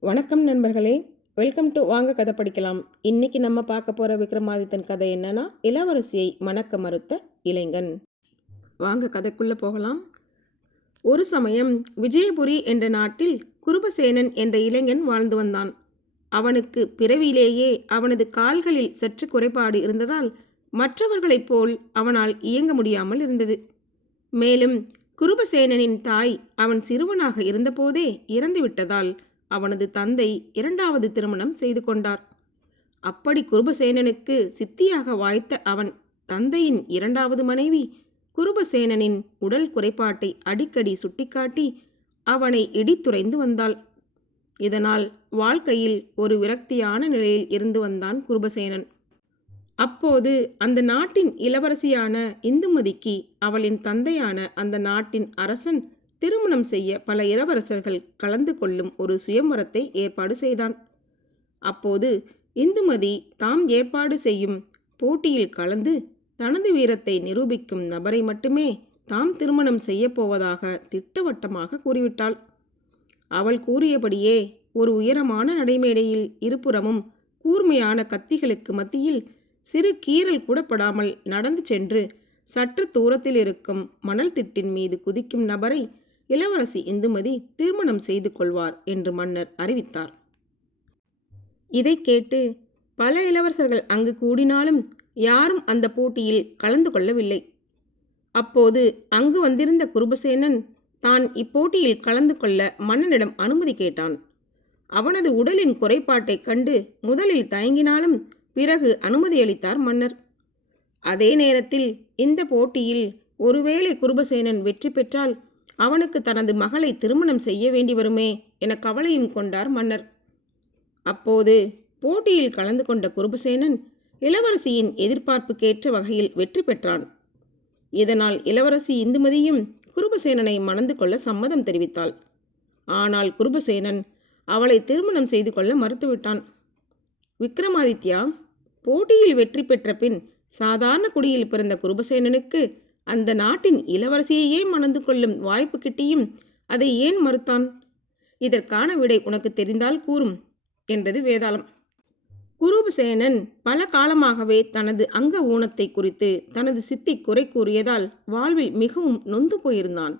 வணக்கம் நண்பர்களே. Welcome to வாங்க கதை படிக்கலாம். இன்னைக்கு நம்ம பார்க்க போற விக்ரமாதித்தன் கதை என்னன்னா இளவரசியை மணக்க மறுத்த இளைஞன். வாங்க கதைக்குள்ள போகலாம். ஒரு சமயம் விஜயபுரி என்ற நாட்டில் குருபசேனன் என்ற இளைஞன் வாழ்ந்து வந்தான். அவனுக்கு பிறவியிலேயே அவனது கால்களில் சற்று குறைபாடு இருந்ததால் மற்றவர்களைப் போல் அவனால் இயங்க முடியாமல் இருந்தது. மேலும் குருபசேனனின் தாய் அவன் சிறுவனாக இருந்தபோதே இறந்துவிட்டதால் அவனது தந்தை இரண்டாவது திருமணம் செய்து கொண்டார். அப்படி குருபசேனனுக்கு சித்தியாக வாய்த்த அவன் தந்தையின் இரண்டாவது மனைவி குருபசேனனின் உடல் குறைபாட்டை அடிக்கடி சுட்டிக்காட்டி அவனை இடித்துரைந்து வந்தாள். இதனால் வாழ்க்கையில் ஒரு விரக்தியான நிலையில் இருந்து வந்தான் குருபசேனன். அப்போது அந்த நாட்டின் இளவரசியான இந்துமதிக்கு அவளின் தந்தையான அந்த நாட்டின் அரசன் திருமணம் செய்ய பல இளவரசர்கள் கலந்து கொள்ளும் ஒரு சுயம்வரத்தை ஏற்பாடு செய்தான். அப்போது இந்துமதி தாம் ஏற்பாடு செய்யும் போட்டியில் கலந்து தனது வீரத்தை நிரூபிக்கும் நபரை மட்டுமே தாம் திருமணம் செய்யப்போவதாக திட்டவட்டமாக கூறிவிட்டாள். அவள் கூறியபடியே ஒரு உயரமான நடைமேடையில் இருபுறமும் கூர்மையான கத்திகளுக்கு மத்தியில் சிறு கீறல் கூடப்படாமல் நடந்து சென்று சற்று தூரத்தில் இருக்கும் மணல் திட்டின் மீது குதிக்கும் நபரை இளவரசி இந்துமதி திருமணம் செய்து கொள்வார் என்று மன்னர் அறிவித்தார். இதை கேட்டு பல இளவரசர்கள் அங்கு கூடினாலும் யாரும் அந்த போட்டியில் கலந்து கொள்ளவில்லை. அப்போது அங்கு வந்திருந்த குருபசேனன் தான் இப்போட்டியில் கலந்து கொள்ள மன்னனிடம் அனுமதி கேட்டான். அவனது உடலின் குறைபாட்டைக் கண்டு முதலில் தயங்கினாலும் பிறகு அனுமதியளித்தார் மன்னர். அதே நேரத்தில் இந்த போட்டியில் ஒருவேளை குருபசேனன் வெற்றி பெற்றால் அவனுக்கு தனது மகளை திருமணம் செய்ய வேண்டி வருமே என கவலையும் கொண்டார் மன்னர். அப்போது போட்டியில் கலந்து கொண்ட குருபசேனன் இளவரசியின் எதிர்பார்ப்புக்கேற்ற வகையில் வெற்றி பெற்றான். இதனால் இளவரசி இந்துமதியும் குருபசேனனை மணந்து கொள்ள சம்மதம் தெரிவித்தாள். ஆனால் குருபசேனன் அவளை திருமணம் செய்து கொள்ள மறுத்துவிட்டான். விக்ரமாதித்யா போட்டியில் வெற்றி பெற்ற பின் சாதாரண குடியில் பிறந்த குருபசேனனுக்கு அந்த நாட்டின் இளவரசியையே மணந்து கொள்ளும் வாய்ப்பு கிட்டியும் அதை ஏன் மறுத்தான்? இதற்கான விடை உனக்கு தெரிந்தால் கூறும் என்றது வேதாளம். குருபசேனன் பல காலமாகவே தனது அங்க ஊனத்தை குறித்து தனது சித்தி குறை கூறியதால் வாழ்வில் மிகவும் நொந்து போயிருந்தான்.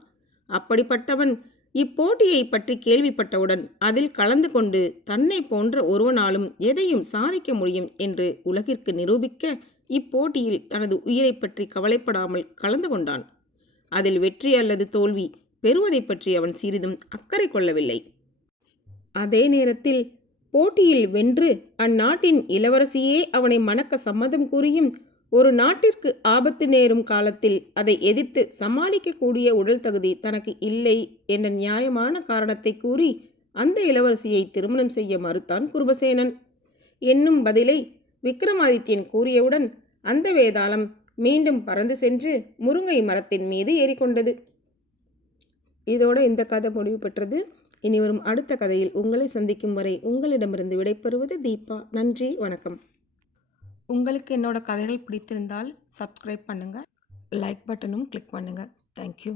அப்படிப்பட்டவன் இப்போட்டியை பற்றி கேள்விப்பட்டவுடன் அதில் கலந்து கொண்டு தன்னை போன்ற ஒருவனாலும் எதையும் சாதிக்க முடியும் என்று உலகிற்கு நிரூபிக்க இப்போட்டியில் தனது உயிரை பற்றி கவலைப்படாமல் கலந்து கொண்டான். அதில் வெற்றி அல்லது தோல்வி பெறுவதை பற்றி அவன் சிறிதும் அக்கறை கொள்ளவில்லை. அதே நேரத்தில் போட்டியில் வென்று அந்நாட்டின் இளவரசியே அவனை மணக்க சம்மதம் கூறியும் ஒரு நாட்டிற்கு ஆபத்து நேரும் காலத்தில் அதை எதிர்த்து சமாளிக்கக்கூடிய உடல் தகுதி தனக்கு இல்லை என்ற நியாயமான காரணத்தை கூறி அந்த இளவரசியை திருமணம் செய்ய மறுத்தான் குருபசேனன். என்னும் பதிலை விக்ரமாதித்யன் கூறியவுடன் அந்த வேதாளம் மீண்டும் பறந்து சென்று முருங்கை மரத்தின் மீது ஏறிக்கொண்டது. இதோட இந்த கதை முடிவு பெற்றது. இனி வரும் அடுத்த கதையில் உங்களை சந்திக்கும் வரை உங்களிடமிருந்து விடைபெறுவது தீபா. நன்றி வணக்கம். உங்களுக்கு என்னோட கதைகள் பிடித்திருந்தால் சப்ஸ்கிரைப் பண்ணுங்கள் லைக் பட்டனும் கிளிக் பண்ணுங்கள் தேங்க்யூ